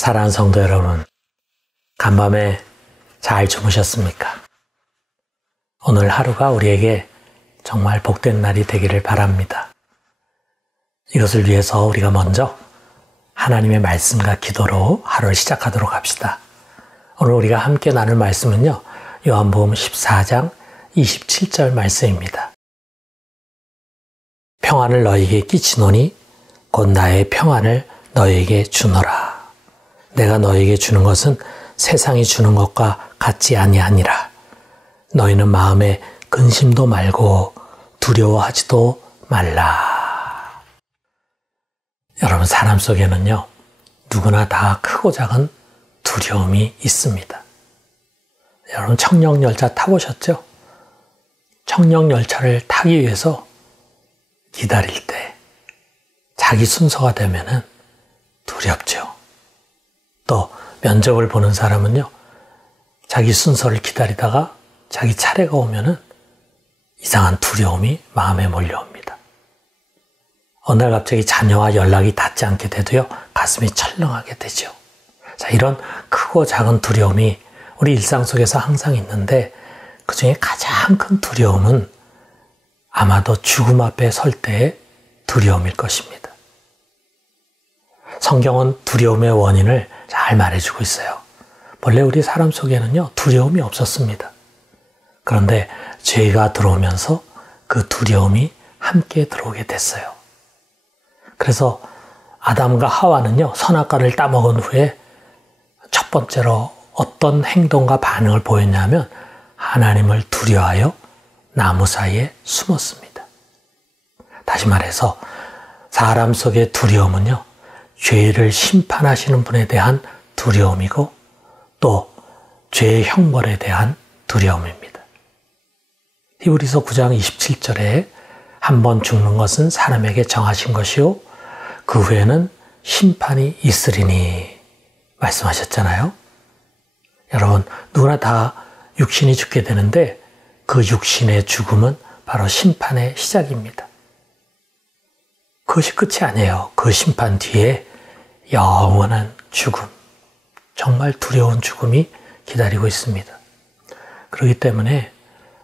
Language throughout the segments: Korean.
사랑하는 성도 여러분, 간밤에 잘 주무셨습니까? 오늘 하루가 우리에게 정말 복된 날이 되기를 바랍니다. 이것을 위해서 우리가 먼저 하나님의 말씀과 기도로 하루를 시작하도록 합시다. 오늘 우리가 함께 나눌 말씀은요, 요한복음 14장 27절 말씀입니다. 평안을 너희에게 끼치노니 곧 나의 평안을 너희에게 주노라. 내가 너희에게 주는 것은 세상이 주는 것과 같지 아니하니라. 너희는 마음에 근심도 말고 두려워하지도 말라. 여러분, 사람 속에는요, 누구나 다 크고 작은 두려움이 있습니다. 여러분, 청룡열차 타보셨죠? 청룡열차를 타기 위해서 기다릴 때 자기 순서가 되면은 두렵죠. 또 면접을 보는 사람은요, 자기 순서를 기다리다가 자기 차례가 오면은 이상한 두려움이 마음에 몰려옵니다. 어느 날 갑자기 자녀와 연락이 닿지 않게 돼도요, 가슴이 철렁하게 되죠. 자, 이런 크고 작은 두려움이 우리 일상 속에서 항상 있는데, 그 중에 가장 큰 두려움은 아마도 죽음 앞에 설 때의 두려움일 것입니다. 성경은 두려움의 원인을 잘 말해주고 있어요. 본래 우리 사람 속에는요, 두려움이 없었습니다. 그런데 죄가 들어오면서 그 두려움이 함께 들어오게 됐어요. 그래서 아담과 하와는요, 선악과를 따먹은 후에 첫 번째로 어떤 행동과 반응을 보였냐면 하나님을 두려워하여 나무 사이에 숨었습니다. 다시 말해서 사람 속의 두려움은요, 죄를 심판하시는 분에 대한 두려움이고 또 죄의 형벌에 대한 두려움입니다. 히브리서 9장 27절에 한 번 죽는 것은 사람에게 정하신 것이요 그 후에는 심판이 있으리니 말씀하셨잖아요. 여러분, 누구나 다 육신이 죽게 되는데 그 육신의 죽음은 바로 심판의 시작입니다. 그것이 끝이 아니에요. 그 심판 뒤에 영원한 죽음, 정말 두려운 죽음이 기다리고 있습니다. 그렇기 때문에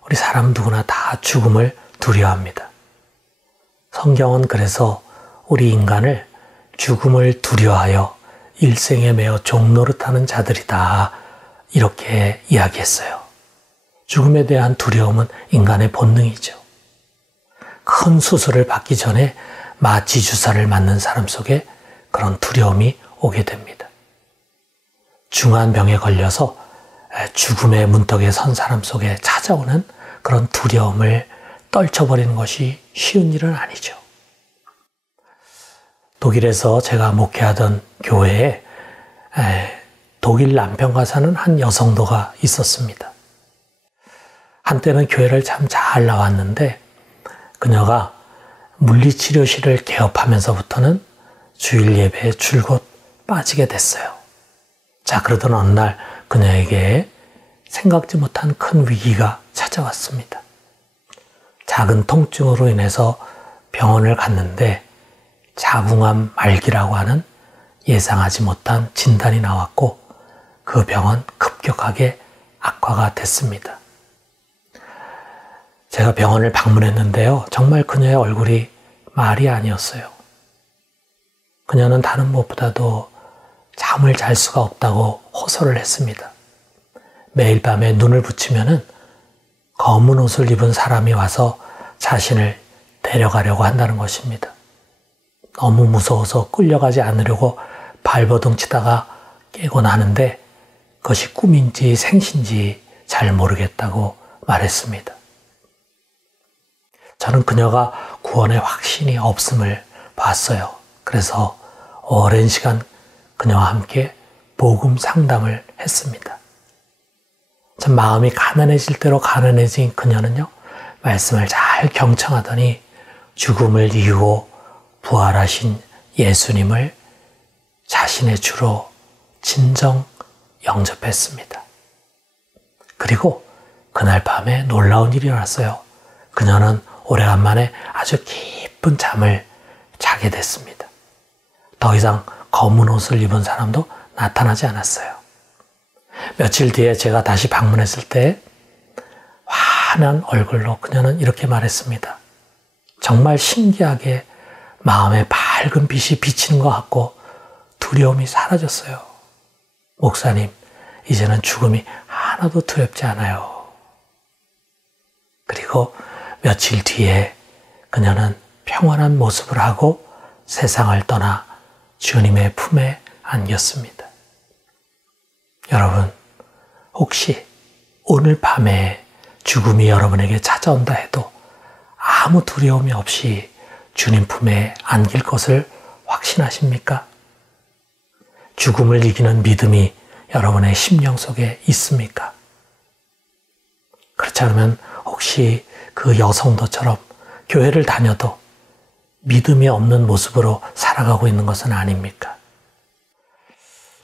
우리 사람 누구나 다 죽음을 두려워합니다. 성경은 그래서 우리 인간을 죽음을 두려워하여 일생에 매어 종노릇하는 자들이다, 이렇게 이야기했어요. 죽음에 대한 두려움은 인간의 본능이죠. 큰 수술을 받기 전에 마취 주사를 맞는 사람 속에 그런 두려움이 오게 됩니다. 중한 병에 걸려서 죽음의 문턱에 선 사람 속에 찾아오는 그런 두려움을 떨쳐버리는 것이 쉬운 일은 아니죠. 독일에서 제가 목회하던 교회에 독일 남편과 사는 한 여성도가 있었습니다. 한때는 교회를 참 잘 나왔는데 그녀가 물리치료실을 개업하면서부터는 주일 예배에 줄곧 빠지게 됐어요. 자, 그러던 어느 날 그녀에게 생각지 못한 큰 위기가 찾아왔습니다. 작은 통증으로 인해서 병원을 갔는데 자궁암 말기라고 하는 예상하지 못한 진단이 나왔고 그 병은 급격하게 악화가 됐습니다. 제가 병원을 방문했는데요, 정말 그녀의 얼굴이 말이 아니었어요. 그녀는 다른 무엇보다도 잠을 잘 수가 없다고 호소를 했습니다. 매일 밤에 눈을 붙이면은 검은 옷을 입은 사람이 와서 자신을 데려가려고 한다는 것입니다. 너무 무서워서 끌려가지 않으려고 발버둥 치다가 깨곤 하는데 그것이 꿈인지 생신지 잘 모르겠다고 말했습니다. 저는 그녀가 구원의 확신이 없음을 봤어요. 그래서 오랜 시간 그녀와 함께 복음 상담을 했습니다. 참 마음이 가난해질 대로 가난해진 그녀는요, 말씀을 잘 경청하더니 죽음을 이기고 부활하신 예수님을 자신의 주로 진정 영접했습니다. 그리고 그날 밤에 놀라운 일이 일어났어요. 그녀는 오래간만에 아주 깊은 잠을 자게 됐습니다. 더 이상 검은 옷을 입은 사람도 나타나지 않았어요. 며칠 뒤에 제가 다시 방문했을 때 환한 얼굴로 그녀는 이렇게 말했습니다. 정말 신기하게 마음에 밝은 빛이 비치는 것 같고 두려움이 사라졌어요. 목사님, 이제는 죽음이 하나도 두렵지 않아요. 그리고 며칠 뒤에 그녀는 평안한 모습을 하고 세상을 떠나 주님의 품에 안겼습니다. 여러분, 혹시 오늘 밤에 죽음이 여러분에게 찾아온다 해도 아무 두려움이 없이 주님 품에 안길 것을 확신하십니까? 죽음을 이기는 믿음이 여러분의 심령 속에 있습니까? 그렇지 않으면 혹시 그 여성도처럼 교회를 다녀도 믿음이 없는 모습으로 살아가고 있는 것은 아닙니까?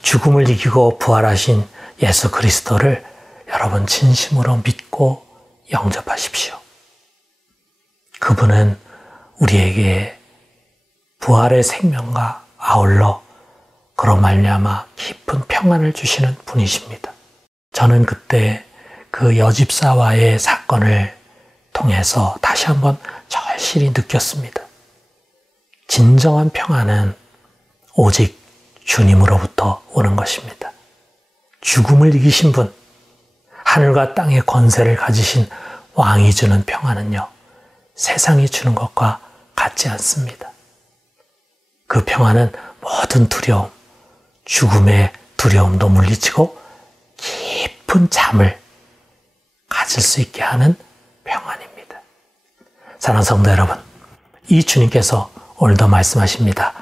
죽음을 이기고 부활하신 예수 그리스도를 여러분 진심으로 믿고 영접하십시오. 그분은 우리에게 부활의 생명과 아울러 그로 말미암아 깊은 평안을 주시는 분이십니다. 저는 그때 그 여집사와의 사건을 통해서 다시 한번 절실히 느꼈습니다. 진정한 평안은 오직 주님으로부터 오는 것입니다. 죽음을 이기신 분, 하늘과 땅의 권세를 가지신 왕이 주는 평안은요, 세상이 주는 것과 같지 않습니다. 그 평안은 모든 두려움, 죽음의 두려움도 물리치고 깊은 잠을 가질 수 있게 하는 평안입니다. 사랑하는 성도 여러분, 이 주님께서 오늘도 말씀하십니다.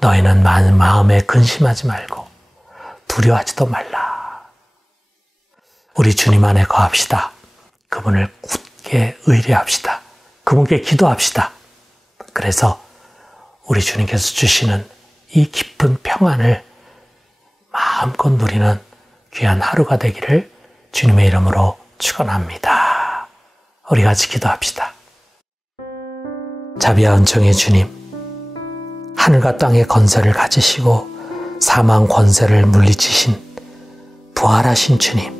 너희는 마음에 근심하지 말고 두려워하지도 말라. 우리 주님 안에 거합시다. 그분을 굳게 의뢰합시다. 그분께 기도합시다. 그래서 우리 주님께서 주시는 이 깊은 평안을 마음껏 누리는 귀한 하루가 되기를 주님의 이름으로 축원합니다. 우리 같이 기도합시다. 자비와 은총의 주님, 하늘과 땅의 권세를 가지시고 사망 권세를 물리치신 부활하신 주님,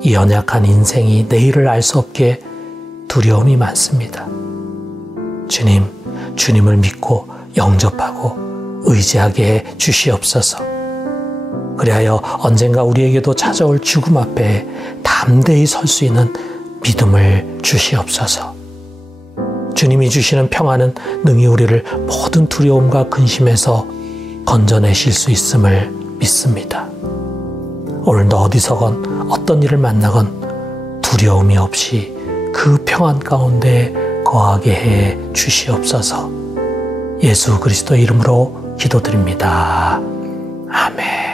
이 연약한 인생이 내일을 알 수 없게 두려움이 많습니다. 주님, 주님을 믿고 영접하고 의지하게 해 주시옵소서. 그리하여 언젠가 우리에게도 찾아올 죽음 앞에 담대히 설 수 있는 믿음을 주시옵소서. 주님이 주시는 평안은 능히 우리를 모든 두려움과 근심에서 건져내실 수 있음을 믿습니다. 오늘도 어디서건 어떤 일을 만나건 두려움이 없이 그 평안 가운데 거하게 해 주시옵소서. 예수 그리스도 이름으로 기도드립니다. 아멘.